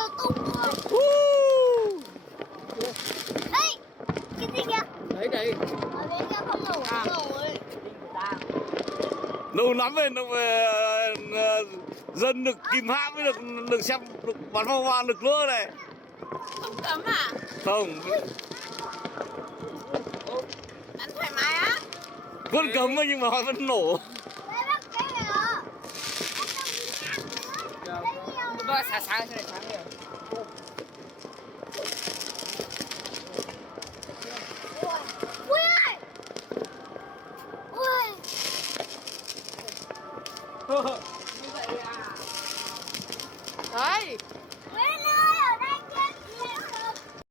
Đầu tung luôn. Đây, cái gì kìa? Đấy đấy. Ở bên kia không nổ rồi. Lâu lắm rồi, dân được kìm hãm mới được xem được bắn pháo hoa được nữa này. Không cấm à? Không, Bắn thoải mái á? vẫn cấm thôi nhưng mà họ vẫn nổ. Đây bác, đây này. Vâng, sáng sáng này sáng.